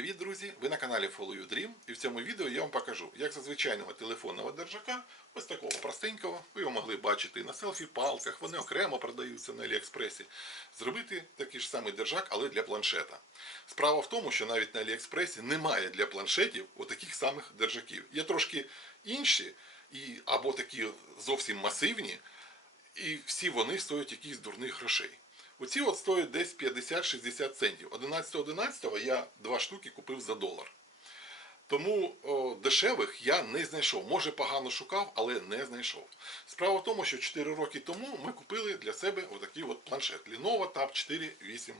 привіт, друзі! Ви на каналі Follow You Dream і в цьому відео я вам покажу, як за звичайного телефонного держака, ось такого простенького, ви його могли бачити на селфі-палках, вони окремо продаються на Аліекспресі, зробити такий ж самий держак, але для планшета. Справа в тому, що навіть на Аліекспресі немає для планшетів отаких самих держаків. Є трошки інші, і, або такі зовсім масивні, і всі вони стоять якихось дурних грошей. Оці от стоять десь 50-60 центів. 11.11 я два штуки купив за долар. Тому о, дешевих я не знайшов. Може погано шукав, але не знайшов. Справа в тому, що 4 роки тому ми купили для себе отакий от планшет Lenovo Tab 4 8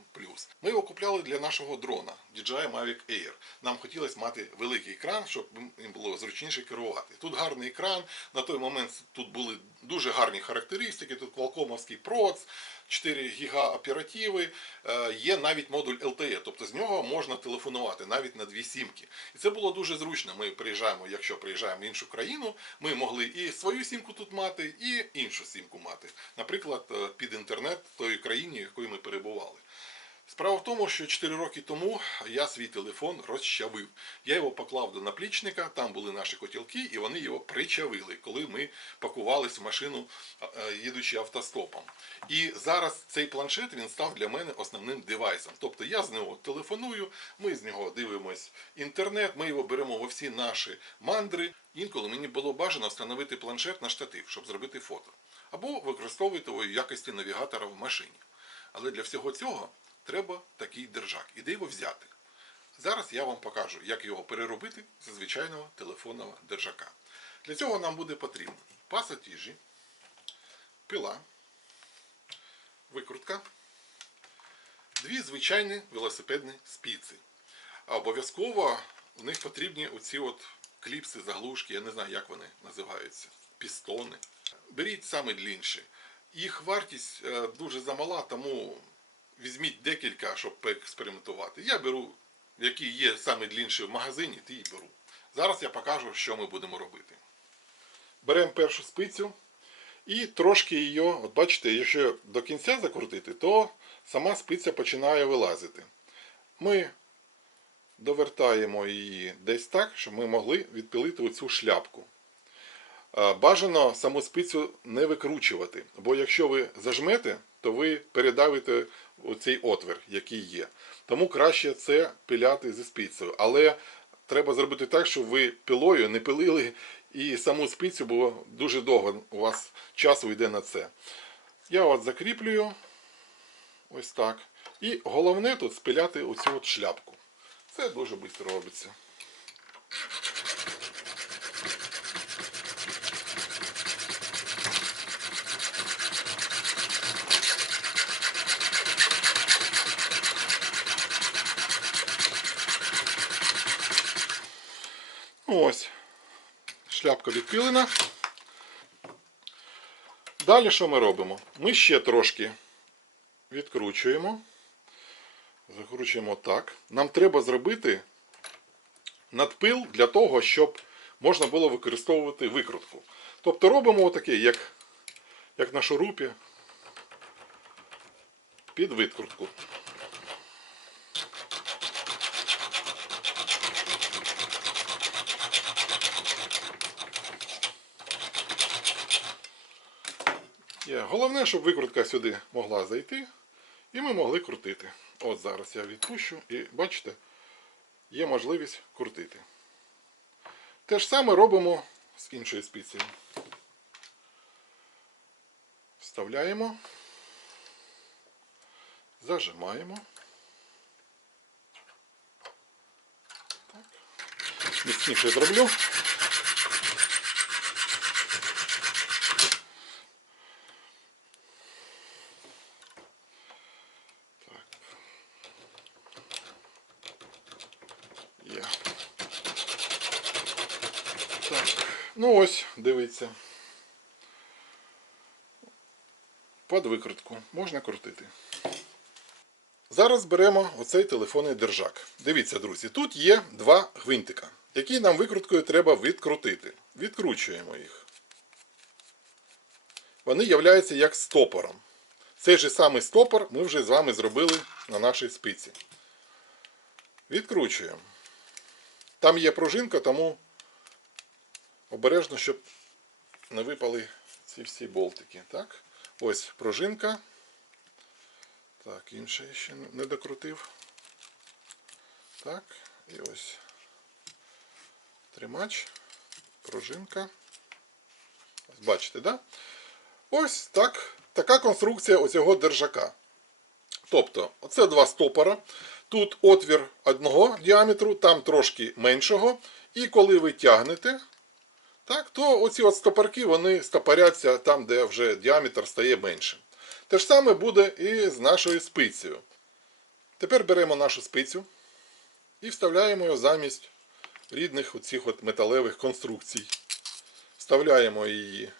Ми його купляли для нашого дрона DJI Mavic Air. Нам хотілося мати великий екран, щоб їм було зручніше керувати. Тут гарний екран. На той момент тут були дуже гарні характеристики. Тут Qualcomm'овський проц, 4 гіга оперативи, е, є навіть модуль LTE, тобто з нього можна телефонувати навіть на дві сімки. І це було дуже зручно. Ми приїжджаємо, якщо приїжджаємо в іншу країну, ми могли і свою сімку тут мати, і іншу сімку мати. Наприклад, е, під інтернет тої країні, в якої ми перебували. Справа в тому, що 4 роки тому я свій телефон розчавив. Я його поклав до наплічника, там були наші котілки, і вони його причавили, коли ми пакувались в машину, е, їдучи автостопом. І зараз цей планшет він став для мене основним девайсом. Тобто я з нього телефоную, ми з нього дивимось інтернет, ми його беремо во всі наші мандри. Інколи мені було бажано встановити планшет на штатив, щоб зробити фото. Або використовувати його в якості навігатора в машині. Але для всього цього треба такий держак. І де його взяти? Зараз я вам покажу, як його переробити з звичайного телефонного держака. Для цього нам буде потрібно пасатіжі, пила, викрутка, дві звичайні велосипедні спіці. А обов'язково в них потрібні оці от кліпси, заглушки, я не знаю, як вони називаються, пістони. Беріть саме длінші. Їх вартість е, дуже замала, тому візьміть декілька, щоб поекспериментувати. Я беру, які є саме длінші в магазині, ті і беру. Зараз я покажу, що ми будемо робити. Беремо першу спицю і трошки її, от бачите, якщо до кінця закрутити, то сама спиця починає вилазити. Ми довертаємо її десь так, щоб ми могли відпилити оцю шляпку. Бажано саму спицю не викручувати, бо якщо ви зажмете, то ви передавите оцей отвір, який є. Тому краще це пиляти зі спицею. Але треба зробити так, щоб ви пилою не пилили і саму спицю, бо дуже довго у вас часу йде на це. Я от закріплюю ось так. І головне тут спиляти оцю от шляпку. Це дуже швидко робиться. Ну, Ось. Шляпка відпілена. Далі що ми робимо? Ми ще трошки відкручуємо. Закручуємо так. Нам треба зробити надпил для того, щоб можна було використовувати викрутку. Тобто робимо отаке, як, як на шурупі під викрутку. Є. Головне, щоб викрутка сюди могла зайти, і ми могли крутити. От зараз я відпущу і бачите, є можливість крутити. Те ж саме робимо з іншою спицею. Вставляємо, зажимаємо. Так. Міцніше зроблю. Так. Є. Так. Ну ось, дивіться. Під викрутку можна крутити. Зараз беремо оцей телефонний держак. Дивіться, друзі, тут є два гвинтика, які нам викруткою треба відкрутити. Відкручуємо їх. Вони являються як стопором. Цей же самий стопор ми вже з вами зробили на нашій спиці. Відкручуємо. Там є пружинка, тому обережно, щоб не випали ці всі болтики. Так? Ось пружинка. Так, інше ще не докрутив. Так, і ось тримач, пружинка. Бачите, да? Ось так, така конструкція оцього держака. Тобто, оце два стопора. Тут отвір одного діаметру, там трошки меншого. І коли ви тягнете, так, то оці от стопорки вони стопоряться там, де вже діаметр стає меншим. Те ж саме буде і з нашою спицею. Тепер беремо нашу спицю і вставляємо її замість рідних оцих от металевих конструкцій. Вставляємо її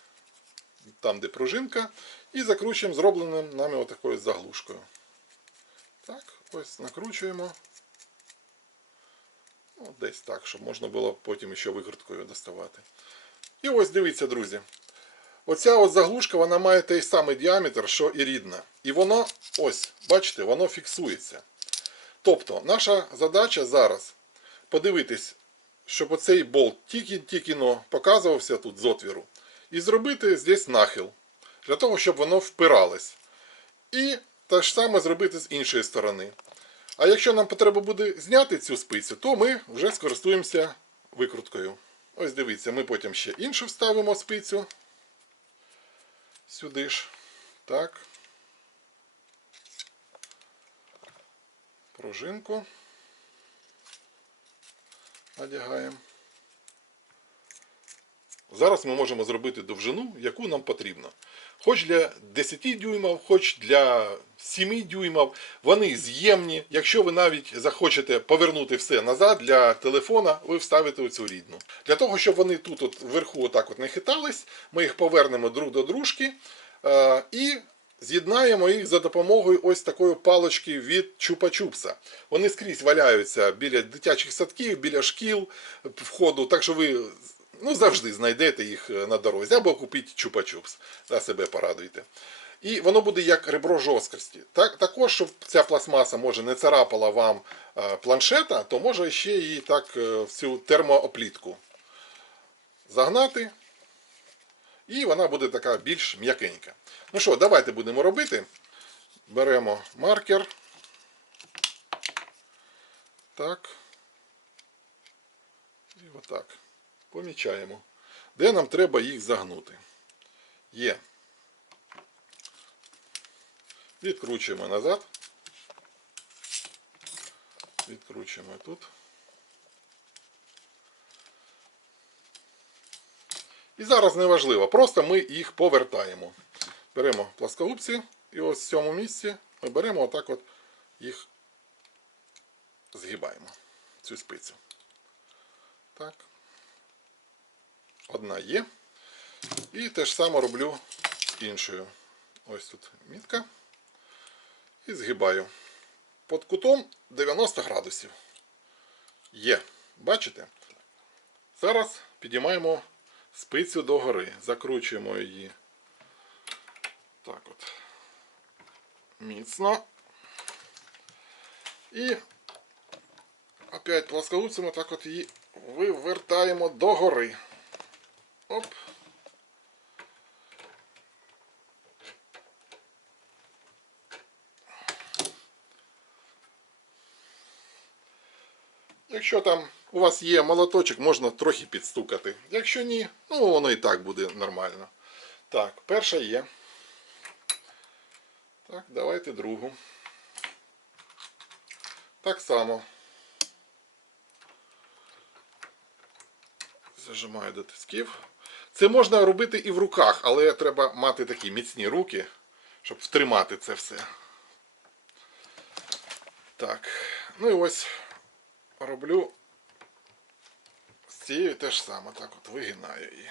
там, де пружинка, і закручуємо зробленим нами отакою заглушкою. Так, ось накручуємо. Ну, десь так, щоб можна було потім ще викруткою доставати. І ось дивіться, друзі. Оця от заглушка вона має той самий діаметр, що і рідна. І воно, ось, бачите, воно фіксується. Тобто, наша задача зараз подивитись, щоб оцей болт тільки-тільки показувався тут з отвіру. І зробити здесь нахил. Для того, щоб воно впиралось. І те ж саме зробити з іншої сторони. А якщо нам потрібно буде зняти цю спицю, то ми вже скористуємося викруткою. Ось дивіться, ми потім ще іншу вставимо спицю. Сюди ж. Так. Пружинку. Надягаємо. Зараз ми можемо зробити довжину, яку нам потрібно. Хоч для 10 дюймів, хоч для 7 дюймів. Вони з'ємні. Якщо ви навіть захочете повернути все назад для телефона, ви вставите оцю рідну. Для того, щоб вони тут от вверху отак от не хитались, ми їх повернемо друг до дружки е, і з'єднаємо їх за допомогою ось такої палочки від чупа-чупса. Вони скрізь валяються біля дитячих садків, біля шкіл, входу, так що ви ну, завжди знайдете їх е, на дорозі, або купіть чупа-чупс, та себе порадуйте. І воно буде як ребро жорсткості. Так, також, щоб ця пластмаса може не царапала вам е, планшета, то може ще її так е, в цю термооплітку загнати. І вона буде така більш м'якенька. Ну що, давайте будемо робити. Беремо маркер. Так. І отак помічаємо, де нам треба їх загнути. Є. Відкручуємо назад. Відкручуємо тут. І зараз неважливо, просто ми їх повертаємо. Беремо пласкогубці і ось в цьому місці ми беремо отак от їх згибаємо, цю спицю. Так. Одна є. І те ж саме роблю з іншою. Ось тут мітка. І згибаю. Під кутом 90 градусів. Є. Бачите? Зараз підіймаємо спицю догори. Закручуємо її. Так от. Міцно. І опять плоскогубцями так от її вивертаємо догори. Оп. Якщо там у вас є молоточок, можна трохи підстукати. Якщо ні, ну воно і так буде нормально. Так, перша є. Так, давайте другу. Так само. Зажимаю до тисків. Це можна робити і в руках, але треба мати такі міцні руки, щоб втримати це все. Так. Ну і ось роблю з цією теж саме. Так от вигинаю її.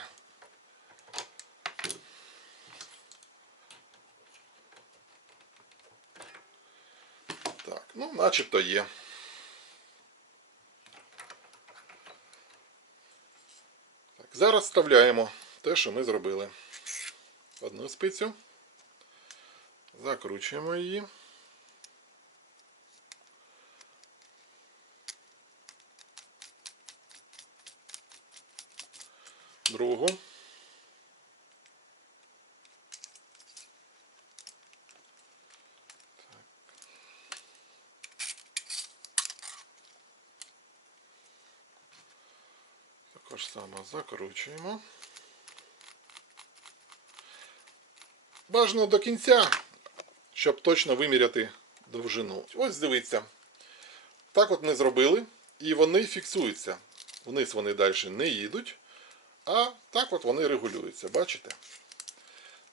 Так, ну начебто є. Зараз вставляємо те, що ми зробили. Одну спицю, закручуємо її. Другу. Саме закручуємо. Бажано до кінця, щоб точно виміряти довжину. Ось дивіться. Так от ми зробили, і вони фіксуються. Вниз вони далі не їдуть, а так от вони регулюються. Бачите?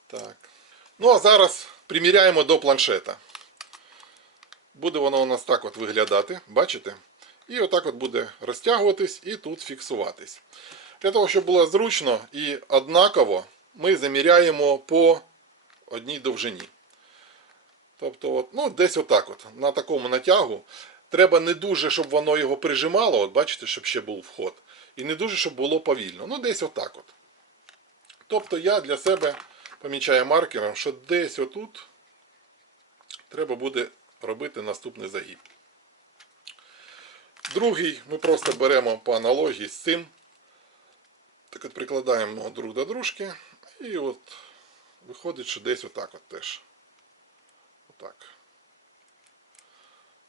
Так. Ну а зараз приміряємо до планшета. Буде воно у нас так от виглядати, бачите? І отак от буде розтягуватись і тут фіксуватись. Для того, щоб було зручно і однаково, ми заміряємо по одній довжині. Тобто, от, ну, десь отак от, на такому натягу. Треба не дуже, щоб воно його прижимало, от бачите, щоб ще був вход. І не дуже, щоб було повільно. Ну, десь отак от. Тобто я для себе помічаю маркером, що десь отут треба буде робити наступний загиб. Другий ми просто беремо по аналогії з цим. Так от прикладаємо друг до дружки. І от виходить, що десь отак от теж. Отак.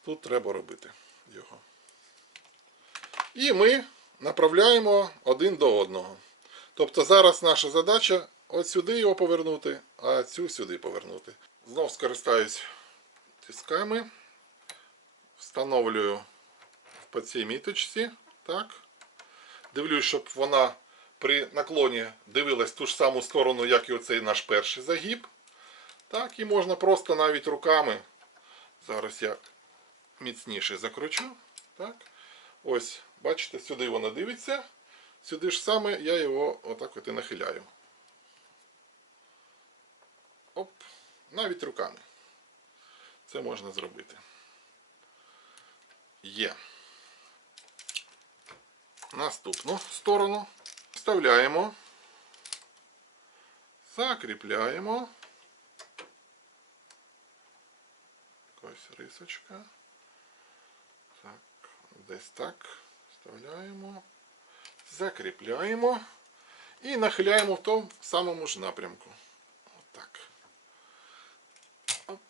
Тут треба робити його. І ми направляємо один до одного. Тобто зараз наша задача от сюди його повернути, а цю сюди повернути. Знов скористаюсь тисками. Встановлюю по цій міточці. Так. Дивлюсь, щоб вона при наклоні дивилась ту ж саму сторону, як і оцей наш перший загиб. Так, і можна просто навіть руками. Зараз я міцніше закручу. Так. Ось, бачите, сюди воно дивиться. Сюди ж саме я його отак от і нахиляю. Оп, навіть руками. Це можна зробити. Є. Наступну сторону вставляємо, закріпляємо. Ось рисочка. Так, десь так. Вставляємо, закріпляємо і нахиляємо в тому самому ж напрямку. Отак. Оп.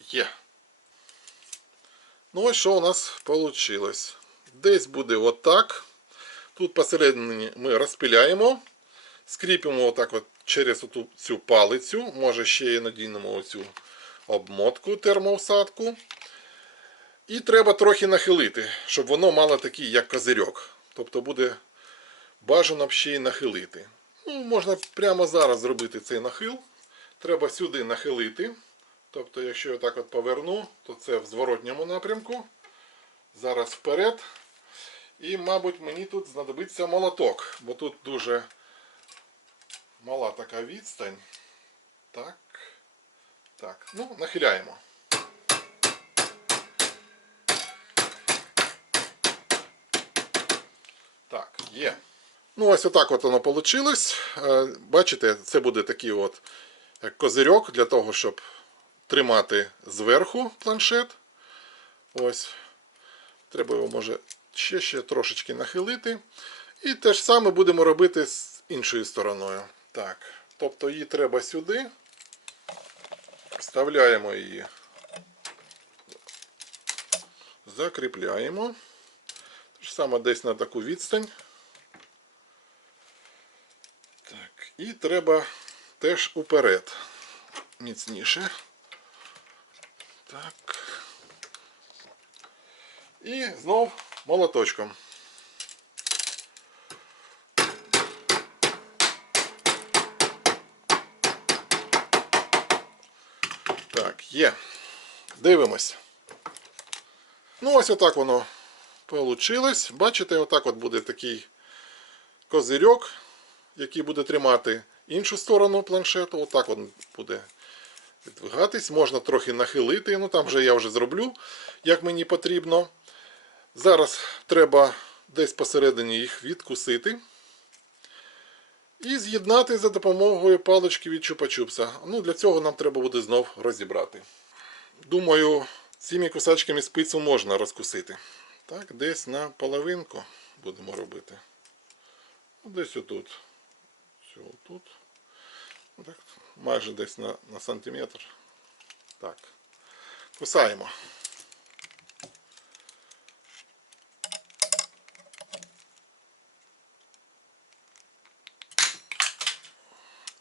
Є. Ну ось що у нас вийшло. Десь буде отак. Тут посередині ми розпиляємо, скріпимо отак от через оту, цю палицю, може ще і надінемо оцю обмотку термоусадку. І треба трохи нахилити, щоб воно мало такий, як козирьок. Тобто буде бажано ще й нахилити. Ну, Можна прямо зараз зробити цей нахил. Треба сюди нахилити. Тобто, якщо я так от поверну, то це в зворотньому напрямку. Зараз вперед. І, мабуть, мені тут знадобиться молоток, бо тут дуже мала така відстань. Так. Так. Ну, нахиляємо. Так, є. Ну, ось отак от воно вийшло. Бачите, це буде такий от як козирьок для того, щоб тримати зверху планшет. Ось. Треба його може ще ще трошечки нахилити. І те ж саме будемо робити з іншою стороною. Так, тобто її треба сюди. Вставляємо її, закріпляємо. Те ж саме десь на таку відстань. Так, і треба теж уперед. Міцніше. Так. І знов молоточком. Так, є. Дивимось. Ну, ось отак воно вийшло. Бачите, отак от буде такий козирьок, який буде тримати іншу сторону планшету. Отак він буде відвигатись. Можна трохи нахилити. Ну там вже я вже зроблю, як мені потрібно. Зараз треба десь посередині їх відкусити. І з'єднати за допомогою палички від чупа-чупса. Ну, Для цього нам треба буде знов розібрати. Думаю, цими кусачками спицю можна розкусити. Так, десь на половинку будемо робити. Десь отут. Все отут. Ну, Так, майже десь на, на сантиметр. Так. Кусаємо.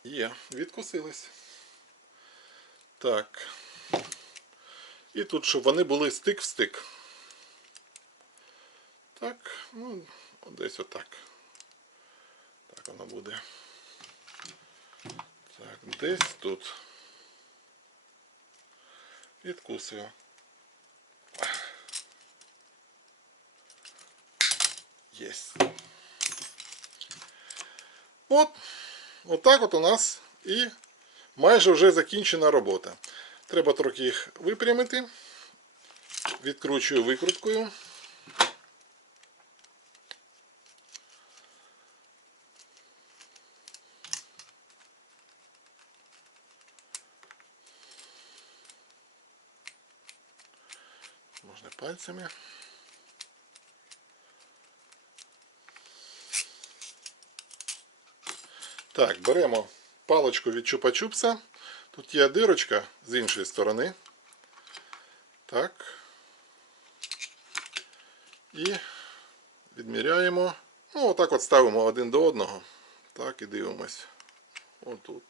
Є, відкусились. Так. І тут, щоб вони були стик в стик. Так, ну, десь отак. Так воно буде. Так, десь тут. Відкусую. Єсть. От, отак от у нас і майже вже закінчена робота. Треба трохи їх випрямити. Відкручую викруткою. Можна пальцями. Так, беремо паличку від чупа-чупса. Тут є дирочка з іншої сторони. Так. І відміряємо. Ну, отак от ставимо один до одного. Так, і дивимось. Отут.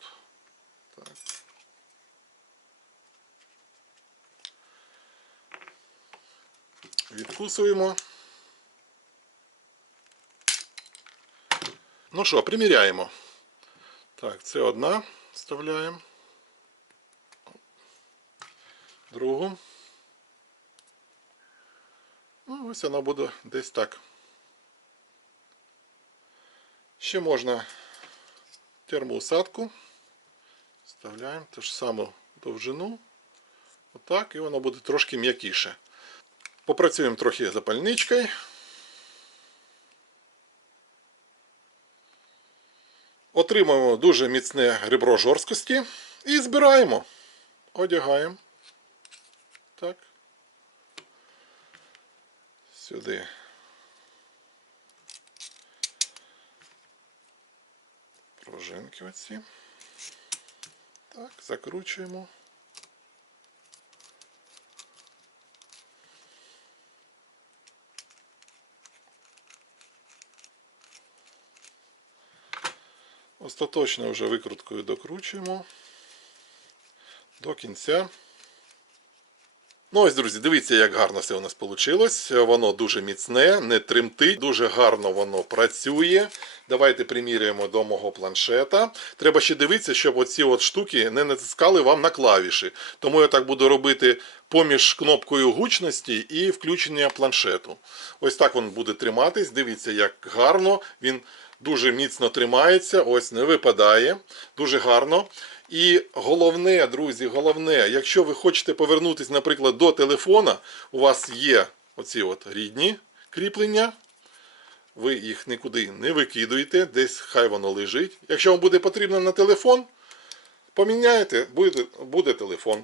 Так. Відкусуємо. Ну що, приміряємо. Так, це одна вставляємо. Другу. Ну, ось вона буде десь так. Ще можна термоусадку. Вставляємо ту ж саму довжину. Отак, і воно буде трошки м'якіше. Попрацюємо трохи запальничкою. Отримуємо дуже міцне ребро жорсткості і збираємо. Одягаємо. Так. Сюди. Пружинки оці. Так, закручуємо. Остаточно вже викруткою докручуємо до кінця. Ну ось, друзі, дивіться, як гарно все у нас вийшло. Воно дуже міцне, не тремтить, дуже гарно воно працює. Давайте приміряємо до мого планшета. Треба ще дивитися, щоб оці от штуки не натискали вам на клавіші. Тому я так буду робити поміж кнопкою гучності і включення планшету. Ось так він буде триматись. Дивіться, як гарно він дуже міцно тримається, ось не випадає. Дуже гарно. І головне, друзі, головне, якщо ви хочете повернутися, наприклад, до телефона, у вас є оці от рідні кріплення. Ви їх нікуди не викидуєте, десь хай воно лежить. Якщо вам буде потрібно на телефон, поміняєте, буде, буде телефон.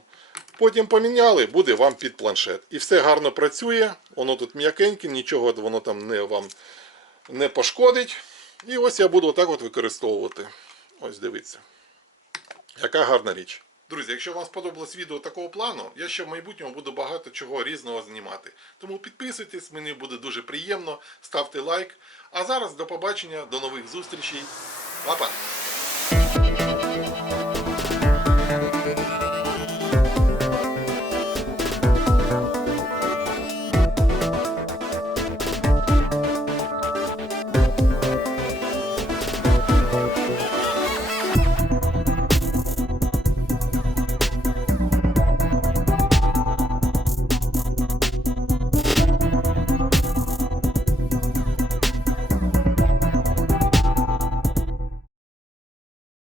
Потім поміняли, буде вам під планшет. І все гарно працює, воно тут м'якеньке, нічого воно там не вам не пошкодить. І ось я буду отак от використовувати. Ось дивіться. Яка гарна річ. Друзі, якщо вам сподобалось відео такого плану, я ще в майбутньому буду багато чого різного знімати. Тому підписуйтесь, мені буде дуже приємно, ставте лайк. А зараз до побачення, до нових зустрічей. Па-па!